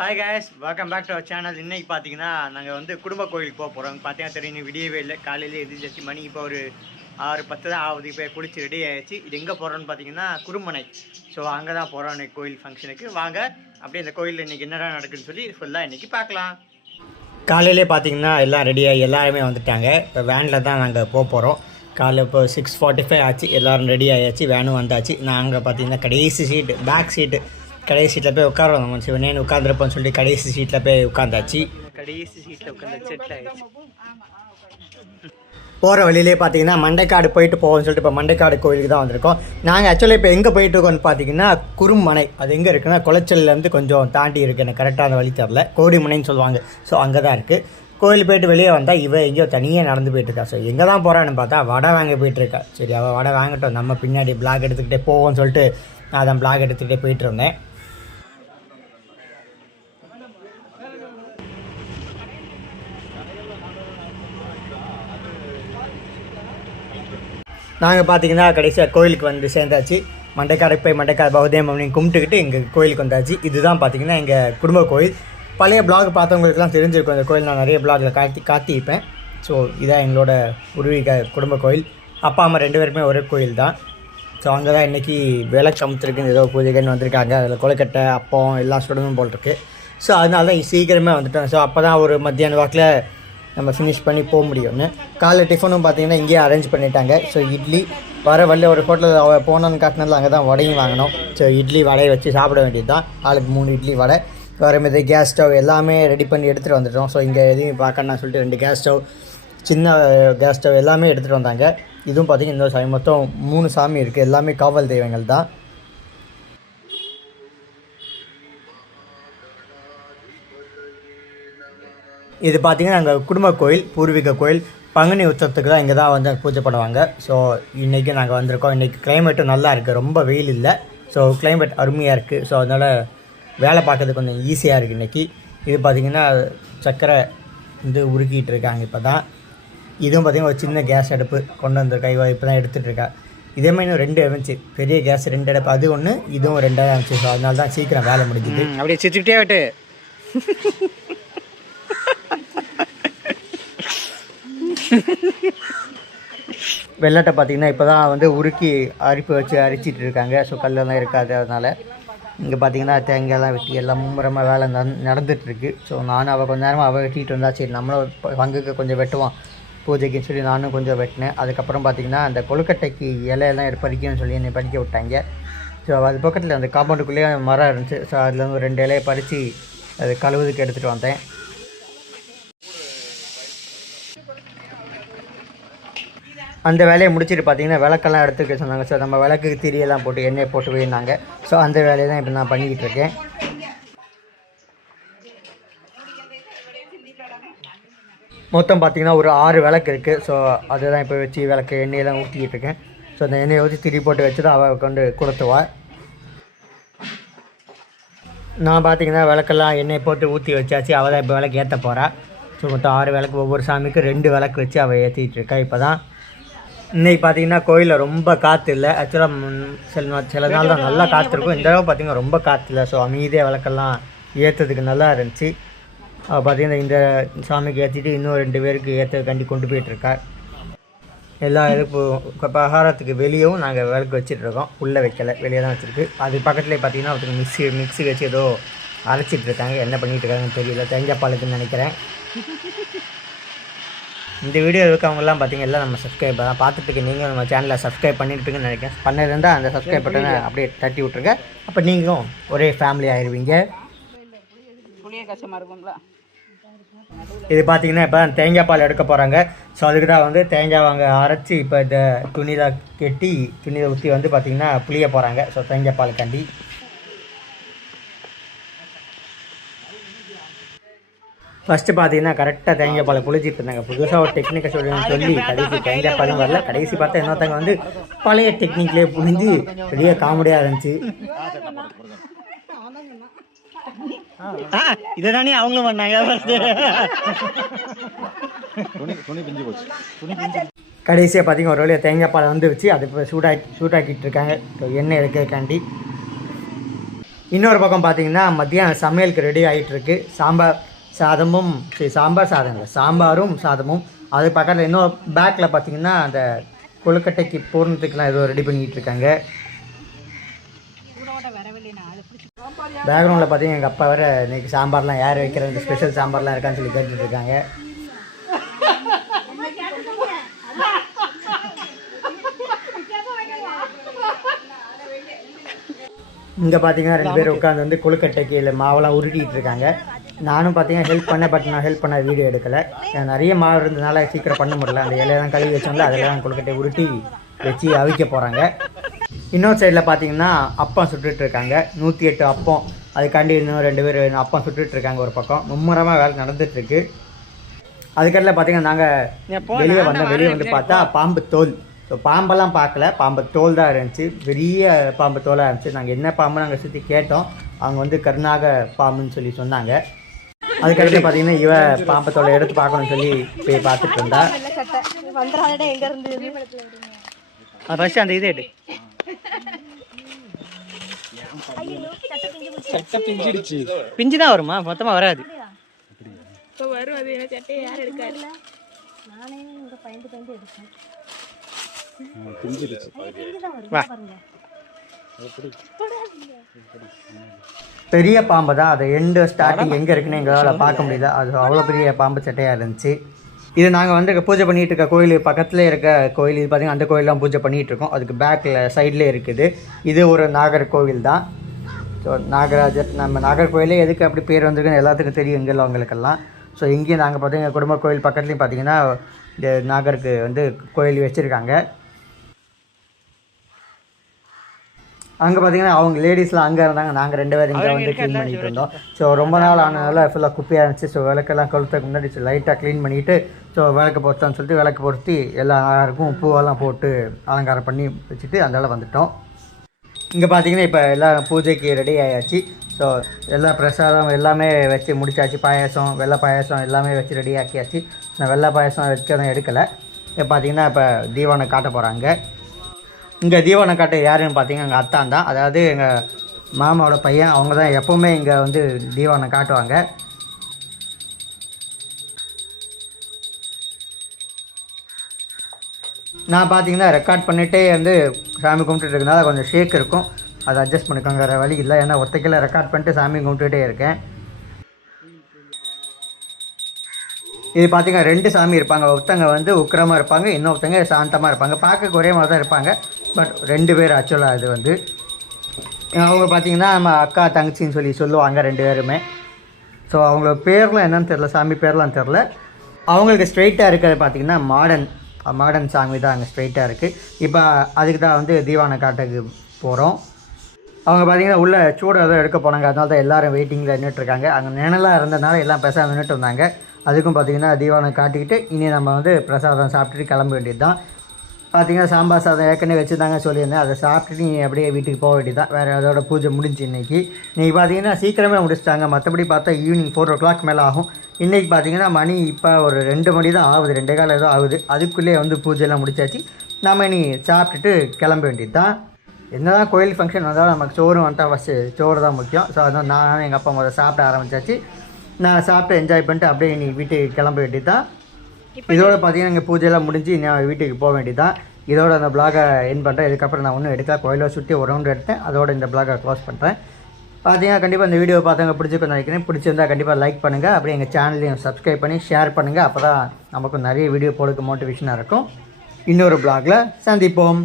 Hi guys, welcome back to our channel. இன்றைக்கி பார்த்தீங்கன்னா நாங்கள் வந்து குடும்ப கோயிலுக்கு போக போகிறோம். பார்த்தீங்கன்னா தெரியும், விடியவே இல்லை. காலையில் எதிர்ச்சி மணி இப்போ ஒரு 6:10 தான் ஆகுது. இப்போ குளிச்சு ரெடி ஆகிடுச்சு. இது எங்கே போகிறோன்னு பார்த்தீங்கன்னா குருமனை. ஸோ அங்கே தான் போகிறோம் இன்றைக்கி கோயில் ஃபங்க்ஷனுக்கு. வாங்க அப்படியே இந்த கோயிலில் இன்றைக்கி என்னென்ன நடக்குதுன்னு சொல்லி ஃபுல்லாக இன்றைக்கி பார்க்கலாம். காலையிலே பார்த்தீங்கன்னா எல்லாம் ரெடியாகி எல்லாருமே வந்துட்டாங்க. இப்போ வேனில் தான் நாங்கள் போக போகிறோம். காலையில் இப்போ 6:45 ஆச்சு. எல்லோரும் ரெடி ஆகியாச்சு, வேனும் வந்தாச்சு. நாங்கள் பார்த்தீங்கன்னா கடைசி சீட்டு, பேக் சீட்டு, கடைசி சீட்டில் போய் உட்காரோம். நம்ம சிவனேன்னு உட்காந்துருப்போம்னு சொல்லி கடைசி சீட்டில் போய் உட்காந்தாச்சு. கடைசி சீட்டில் உட்காந்து செட்டில் ஆகிடுச்சு. போகிற வழியிலே பார்த்தீங்கன்னா மண்டைக்காடு போயிட்டு போவோம்னு சொல்லிட்டு இப்போ மண்டைக்காடு கோயிலுக்கு தான் வந்திருக்கோம். நாங்கள் ஆக்சுவலாக இப்போ எங்கே போயிட்டு இருக்கோம்னு பார்த்தீங்கன்னா குருமனை. அது எங்கே இருக்குன்னா குளச்சல்லேருந்து கொஞ்சம் தாண்டி இருக்குது. எனக்கு கரெக்டாக அந்த வழி தெரில, கோடிமனைன்னு சொல்லுவாங்க. ஸோ அங்கே தான் இருக்குது. கோயில் போயிட்டு வெளியே வந்தால் எங்கேயோ தனியாக நடந்து போயிட்டுருக்கா. ஸோ எங்கே தான் போகிறான்னு பார்த்தா வடை வாங்க போயிட்டுருக்கா. சரி, அவள் வடை வாங்கட்டும், நம்ம பின்னாடி பிளாக் எடுத்துக்கிட்டே போவோம்னு சொல்லிட்டு நான் அதான் பிளாக் எடுத்துக்கிட்டே போயிட்டு இருந்தேன். நாங்கள் பார்த்தீங்கன்னா கடைசியாக கோயிலுக்கு வந்து சேர்ந்தாச்சு. மண்டைக்காடுக்கு போய் மண்டைக்காடு பகுதேவம் அப்படின்னு கும்பிட்டுக்கிட்டு எங்கள் கோயிலுக்கு வந்தாச்சு. இதுதான் பார்த்தீங்கன்னா எங்கள் குடும்ப கோயில். பழைய பிளாக் பார்த்தவங்களுக்குலாம் தெரிஞ்சிருக்கும். இந்த கோயில் நான் நிறைய பிளாகில் காட்டியிருப்பேன். ஸோ இதான் எங்களோட பூர்வீக குடும்ப கோயில். அப்பா அம்மா 2 பேருமே ஒரே கோயில் தான். ஸோ அங்கே தான் இன்றைக்கி விளக்கு சமுத்திருக்குன்னு ஏதோ பூஜைகள்னு வந்திருக்காங்க. அதில் கொலைக்கட்டை, அப்பம் எல்லாம் சுடணும் போல் இருக்குது. ஸோ அதனால தான் சீக்கிரமே வந்துட்டோம். ஸோ அப்போ தான் ஒரு மத்தியான வாக்கில் நம்ம ஃபினிஷ் பண்ணி போக முடியும்னு. காலைல டிஃபனும் பார்த்தீங்கன்னா இங்கேயே அரேஞ்ச் பண்ணிட்டாங்க. ஸோ இட்லி வர வழியில் ஒரு ஹோட்டலில் போனோன்னு காட்டினதில் அங்கே தான் வடையும் வாங்கினோம். ஸோ இட்லி வடையை வச்சு சாப்பிட வேண்டியது தான். ஆளுக்கு 3 இட்லி வடை. வர மாதிரி கேஸ் ஸ்டவ் எல்லாமே ரெடி பண்ணி எடுத்துகிட்டு வந்துட்டோம். ஸோ இங்கே எதையும் பார்க்கணும்னு சொல்லிட்டு 2 கேஸ் ஸ்டவ், சின்ன கேஸ் ஸ்டவ் எல்லாமே எடுத்துகிட்டு வந்தாங்க. இதுவும் பார்த்திங்கன்னா இந்த சாமி மொத்தம் 3 சாமி இருக்குது. எல்லாமே காவல் தெய்வங்கள் தான். இது பார்த்திங்கன்னா எங்கள் குடும்ப கோயில், பூர்வீக கோயில். பங்குனி உற்சவத்துக்கு தான் இங்கே தான் வந்து பூஜை பண்ணுவாங்க. ஸோ இன்றைக்கி நாங்கள் வந்திருக்கோம். இன்றைக்கி கிளைமேட்டும் நல்லா இருக்குது, ரொம்ப வெயில் இல்லை. ஸோ கிளைமேட் அருமையாக இருக்குது. ஸோ அதனால் வேலை பார்க்கறது கொஞ்சம் ஈஸியாக இருக்குது இன்றைக்கி. இது பார்த்திங்கன்னா சக்கரை வந்து உருக்கிட்டு இருக்காங்க இப்போ தான். இதுவும் பார்த்திங்கன்னா ஒரு சின்ன கேஸ் அடுப்பு கொண்டு வந்திருக்கா. இப்போ தான் எடுத்துகிட்டு இருக்கா. இதே மாதிரி இன்னும் 2 இருந்துச்சு, பெரிய கேஸ் 2 அடுப்பு. அது ஒன்று, இதுவும் 2 இருந்துச்சு. ஸோ அதனால தான் சீக்கிரம் வேலை முடிஞ்சுது. அப்படியே சிரிச்சுக்கிட்டே விட்டு வெள்ளாட்டை பார்த்திங்கன்னா இப்போ தான் வந்து உருக்கி அரிப்பு வச்சு அரிச்சிட்டு இருக்காங்க. ஸோ கல்லெல்லாம் இருக்காது. அதனால் இங்கே பார்த்திங்கன்னா தேங்காயெல்லாம் வெட்டி எல்லாம் மும்முரமாக வேலை நடந்துகிட்ருக்கு. ஸோ நானும் அவள் கொஞ்ச நேரமாக அவள் வெட்டிகிட்டு இருந்தா. சரி, நம்மளும் பங்குக்கு கொஞ்சம் வெட்டுவோம் பூஜைக்குன்னு சொல்லி நானும் கொஞ்சம் வெட்டினேன். அதுக்கப்புறம் பார்த்திங்கன்னா அந்த கொழுக்கட்டைக்கு இலையெல்லாம் பறிக்கணும்னு சொல்லி என்னை பறிக்க விட்டாங்க. ஸோ அது பக்கத்தில் அந்த காம்பவுண்டுக்குள்ளேயே மரம் இருந்துச்சு. ஸோ அதில் வந்து 2 இலையை பறித்து அது கழுவுதுக்கு எடுத்துகிட்டு வந்தேன். அந்த வேலையை முடிச்சுட்டு பார்த்திங்கன்னா விளக்கெல்லாம் எடுத்துக்க சொன்னாங்க. ஸோ நம்ம விளக்குக்கு திரியெல்லாம் போட்டு எண்ணெய் போட்டு போயிருந்தாங்க. ஸோ அந்த வேலையை தான் இப்போ நான் பண்ணிக்கிட்டு இருக்கேன். மொத்தம் பார்த்திங்கன்னா ஒரு 6 விளக்கு இருக்குது. ஸோ அதுதான் இப்போ வச்சு விளக்கு எண்ணெயெல்லாம் ஊற்றிக்கிட்டு இருக்கேன். ஸோ அந்த எண்ணெயை ஊற்றி திரி போட்டு வச்சு தான் அவள் கொண்டு கொடுத்துவாள். நான் பார்த்திங்கன்னா விளக்கெல்லாம் எண்ணெய் போட்டு ஊற்றி வச்சாச்சு. அவள் தான் இப்போ விளக்கு ஏற்ற போகிறாள். ஸோ மொத்தம் 6 விளக்கு, ஒவ்வொரு சாமிக்கும் 2 விளக்கு வச்சு அவள் ஏற்றிக்கிட்டு இருக்கா. இப்போ தான் இன்றைக்கி பார்த்திங்கன்னா கோயிலில் ரொம்ப காற்று இல்லை. ஆக்சுவலாக சில நாள் தான் நல்லா காற்று இருக்கும். இந்த தடவை பார்த்திங்கன்னா ரொம்ப காற்று இல்லை. ஸோ அமைதியாக விளக்கெல்லாம் ஏற்றுறதுக்கு நல்லா இருந்துச்சு. பார்த்திங்கன்னா இந்த சாமிக்கு ஏற்றிட்டு இன்னும் 2 பேருக்கு ஏற்றதுக்காண்டி கொண்டு போயிட்டுருக்கா. எல்லா இதுக்கும் பகாரத்துக்கு வெளியவும் நாங்கள் விளக்கு வச்சிட்ருக்கோம். உள்ளே வைக்கலை, வெளியே தான் வச்சுருக்கு. அது பக்கத்துலேயே பார்த்திங்கன்னா ஒருத்தருக்கு மிக்ஸி வச்சு ஏதோ அரைச்சிட்ருக்காங்க. என்ன பண்ணிகிட்டு இருக்காங்கன்னு தெரியல. தேங்காய் பாலுக்குன்னு நினைக்கிறேன். இந்த வீடியோ இருக்கவங்கலாம் பார்த்திங்கன்னா எல்லாம் நம்ம சப்ஸ்கிரைப் தான் பார்த்துட்டு. நீங்கள் நம்ம சேனலில் சப்ஸ்கிரைப் பண்ணிட்டுருக்குன்னு நினைக்கிறேன். பண்ணியிருந்தால் அந்த சப்ஸ்கிரைப் பட்டனை அப்படியே தட்டி விட்ருங்க. அப்போ நீங்களும் ஒரே ஃபேமிலி ஆயிடுவீங்க. இது பார்த்திங்கன்னா இப்போ தேங்காய் பால் எடுக்க போகிறாங்க. ஸோ அதுக்கு தான் வந்து தேங்காய் வாங்க அரைச்சி இப்போ இந்த துணியில் கட்டி துணியில் ஊற்றி வந்து பார்த்திங்கன்னா புளிய போகிறாங்க. ஸோ தேங்காய் பால் கண்டி ஃபஸ்ட்டு பார்த்திங்கன்னா கரெக்டாக தேங்காய் பாலை புளிச்சிட்டு இருந்தாங்க. புதுசாக ஒரு டெக்னிக்கை சொல்லி கடைசி தேங்காய் பாலும் வரல. கடைசி பார்த்தா இன்னொருத்தவங்க வந்து பழைய டெக்னிக்லேயே புரிஞ்சு பெரிய காமெடியாக இருந்துச்சு. இதை தானே அவங்களும் பண்ணாங்க. கடைசியாக பார்த்திங்கன்னா ஒரு வழியாக தேங்காய் பாலை வந்து வச்சு அது இப்போ சூடாக்கிட்டு இருக்காங்க. எண்ணெய் எடுக்கிறதுக்காண்டி இன்னொரு பக்கம் பார்த்தீங்கன்னா மத்தியானம் சமையலுக்கு ரெடி ஆகிட்டுருக்கு. சாம்பார் சாதமும் சாம்பாரும் சாதமும். அது பக்கத்தில் இன்னும் பேக்கில் பார்த்தீங்கன்னா அந்த கொழுக்கட்டைக்கு பூர்ணத்துக்கெலாம் ஏதோ ரெடி பண்ணிகிட்டு இருக்காங்க. பேக்ரவுண்டில் பார்த்தீங்கன்னா எங்கள் அப்பா வேறு இன்றைக்கி சாம்பார்லாம் யார் வைக்கிற இந்த ஸ்பெஷல் சாம்பார்லாம் இருக்கான்னு சொல்லி கேட்டுட்டு இருக்காங்க. இங்கே பார்த்தீங்கன்னா 2 பேர் உட்காந்து வந்து கொழுக்கட்டைக்கு இல்லை மாவெல்லாம் உருட்டிகிட்டு இருக்காங்க. நானும் பார்த்தீங்கன்னா ஹெல்ப் பண்ணேன். பட் நான் ஹெல்ப் பண்ண வீடியோ எடுக்கலை. நிறைய மாவு இருந்ததுனால சீக்கிரம் பண்ண முடியல. அந்த இலையெல்லாம் கழுவி வச்சோம்ல அதெல்லாம் கொழுக்கட்டை உருட்டி வச்சு அவிக்க போகிறாங்க. இன்னொரு சைடில் பார்த்தீங்கன்னா அப்பம் சுட்டுட்டு இருக்காங்க. 108 அப்பம். அதுக்காண்டி இன்னும் 2 பேர் அப்பம் சுட்டுட்டு இருக்காங்க. ஒரு பக்கம் மும்முரமாக வேலை நடந்துகிட்ருக்கு. அதுக்கடையில் பார்த்தீங்கன்னா நாங்கள் வெளியே வந்து பார்த்தா பாம்பு தோல். ஸோ பாம்பெல்லாம் பார்க்கல, பாம்பு தோல் தான் இருந்துச்சு. பெரிய பாம்பு தோலாக இருந்துச்சு. நாங்கள் என்ன பாம்புன்னு நாங்கள் சுற்றி கேட்டோம். அவங்க வந்து கருநாக பாம்புன்னு சொல்லி சொன்னாங்க. அதுக்கடுத்து பார்த்தீங்கன்னா இவ பாம்பு தோலை எடுத்து பார்க்கணும்னு சொல்லி போய் பார்த்துட்டு இருந்தா. ஃபர்ஸ்ட் அந்த இது எடு. பிஞ்சு தான் வருமா, மொத்தமாக வராது. பெரிய பாம்பு தான். அது எண்டு ஸ்டார்டிங் எங்கே இருக்குன்னு எங்களால் பார்க்க முடியல. அது அவ்வளோ பெரிய பாம்பு சட்டையாக இருந்துச்சு. இது நாங்கள் வந்து பூஜை பண்ணிகிட்டு இருக்க கோயில் பக்கத்தில் இருக்க கோயில். இது பார்த்திங்கன்னா அந்த கோயிலெலாம் பூஜை பண்ணிகிட்டு இருக்கோம். அதுக்கு பேக்கில் சைட்லேயே இருக்குது. இது ஒரு நாகர்கோவில் தான். ஸோ நாகராஜர் நம்ம நாகர்கோவிலே எதுக்கு அப்படி பேர் வந்திருக்குன்னு எல்லாத்துக்கும் தெரியும் இங்கே உள்ளவங்களுக்கெல்லாம். ஸோ இங்கேயும் நாங்கள் பார்த்தீங்கன்னா குடும்ப கோயில் பக்கத்துலேயும் பார்த்திங்கன்னா இந்த நாகருக்கு வந்து கோயில் வச்சுருக்காங்க. அங்கே பார்த்தீங்கன்னா அவங்க லேடிஸ்லாம் அங்கே இருந்தாங்க. நாங்கள் 2 பேரும் இங்கே வந்து க்ளீன் பண்ணிகிட்டு இருந்தோம். ஸோ ரொம்ப நாள் ஆனதுனால ஃபுல்லாக குப்பையாக இருந்துச்சு. ஸோ விளக்கெல்லாம் கொளுத்துக்கு முன்னாடி லைட்டாக க்ளீன் பண்ணிவிட்டு ஸோ விளக்கு பொறுத்தான்னு சொல்லிட்டு விளக்கு பொருத்தி எல்லாருக்கும் பூவெல்லாம் போட்டு அலங்காரம் பண்ணி வச்சுட்டு அந்தால வந்துட்டோம். இங்கே பார்த்தீங்கன்னா இப்போ எல்லாம் பூஜைக்கு ரெடி ஆயாச்சு. ஸோ எல்லா பிரசாதம் எல்லாமே வச்சு முடிச்சாச்சு. பாயாசம், வெள்ளை பாயாசம் எல்லாமே வச்சு ரெடி ஆக்கியாச்சு. நான் வெள்ளை பாயாசம் வைக்கிறதும் எடுக்கலை. இப்போ பார்த்தீங்கன்னா இப்போ தீவானை காட்ட போகிறாங்க. இங்கே தீவானை காட்ட யாருன்னு பார்த்தீங்கன்னா எங்கள் அத்தான் தான். அதாவது எங்கள் மாமாவோட பையன். அவங்க தான் எப்போவுமே இங்கே வந்து தீவானை காட்டுவாங்க. நான் பார்த்தீங்கன்னா ரெக்கார்ட் பண்ணிகிட்டே வந்து சாமி கும்பிட்டுட்டு இருக்கனால கொஞ்சம் ஷேக் இருக்கும். அதை அட்ஜஸ்ட் பண்ணிக்கோங்க, வேறு வழி இல்லை. ஏன்னா ஒத்தைக்கில் ரெக்கார்ட் பண்ணிட்டு சாமி கும்பிட்டுகிட்டே இருக்கேன். இது பார்த்திங்கன்னா 2 சாமி இருப்பாங்க. ஒருத்தங்க வந்து உக்கிரமாக இருப்பாங்க, இன்னொருத்தங்க சாந்தமாக இருப்பாங்க. பார்க்க ஒரே மாதிரி தான் இருப்பாங்க. பட் 2 பேர் ஆக்சுவலாக அது வந்து அவங்க பார்த்திங்கன்னா நம்ம அக்கா தங்கச்சின்னு சொல்லி சொல்லுவாங்க 2 பேருமே. ஸோ அவங்களோட பேர்லாம் என்னன்னு தெரில, சாமி பேர்லாம் தெரில. அவங்களுக்கு ஸ்ட்ரெயிட்டாக இருக்கிறது பார்த்திங்கன்னா மாடர்ன் சாமி தான் அங்கே ஸ்ட்ரெயிட்டாக இருக்குது. இப்போ அதுக்கு தான் வந்து தீவானை காட்டுக்கு போகிறோம். அவங்க பார்த்திங்கன்னா உள்ளே சூடாக ஏதோ எடுக்க போனாங்க. அதனால தான் எல்லோரும் வெயிட்டிங்கில் நின்றுட்டுருக்காங்க. அங்கே நிழலாக இருந்ததுனால எல்லாம் பேசாமல் நின்றுட்டு இருந்தாங்க. அதுக்கும் பார்த்திங்கன்னா தீவானை காட்டிக்கிட்டு இனி நம்ம வந்து பிரசாதம் சாப்பிட்டுட்டு கிளம்ப வேண்டியது தான். பார்த்திங்கன்னா சாம்பார் சாதம் ஏற்கனவே வச்சுருந்தாங்க சொல்லியிருந்தேன். அதை சாப்பிட்டுட்டு நீ அப்படியே வீட்டுக்கு போக வேண்டியது தான். வேறு அதோட பூஜை முடிஞ்சு இன்றைக்கி பார்த்திங்கன்னா சீக்கிரமே முடிச்சிட்டாங்க. மற்றபடி பார்த்தா ஈவினிங் 4 o'clock மேலே ஆகும். இன்றைக்கி பார்த்திங்கன்னா மணி இப்போ ஒரு 2 மணி தான் ஆகுது, 2:15 ஏதோ ஆகுது. அதுக்குள்ளேயே வந்து பூஜையெல்லாம் முடிச்சாச்சு. நம்ம இனி சாப்பிட்டுட்டு கிளம்ப வேண்டியது தான். என்ன தான் கோயில் ஃபங்க்ஷன் வந்தாலும் நமக்கு சோறு வந்துட்டால் ஃபஸ்ட்டு சோறு தான் முக்கியம். ஸோ அதனால் நானும் எங்கள் அப்பா முதல்ல சாப்பிட ஆரம்பித்தாச்சு. நான் சாப்பிட்டு என்ஜாய் பண்ணிட்டு அப்படியே நீ வீட்டுக்கு கிளம்ப வேண்டியது தான். இதோட பார்த்தீங்கன்னா எங்கள் பூஜையெல்லாம் முடிஞ்சு நான் வீட்டுக்கு போக வேண்டியது தான். இதோட அந்த பிளாகை என் பண்ணுறேன். இதுக்கப்புறம் நான் ஒன்றும் எடுக்கல. கோயிலை சுற்றி ஒரு ரவுண்டு எடுத்தேன். அதோட இந்த பிளாகை க்ளோஸ் பண்ணுறேன். பார்த்தீங்கன்னா கண்டிப்பாக இந்த வீடியோ பார்த்தவங்க பிடிச்சிருக்கோன்னு நினைக்கிறேன். பிடிச்சிருந்தால் கண்டிப்பாக லைக் பண்ணுங்கள். அப்படியே எங்கள் சேனலையும் சப்ஸ்கிரைப் பண்ணி ஷேர் பண்ணுங்கள். அப்போ தான் நமக்கு நிறைய வீடியோ போடுறதுக்கு மோட்டிவேஷனாக இருக்கும். இன்னொரு பிளாகில் சந்திப்போம்.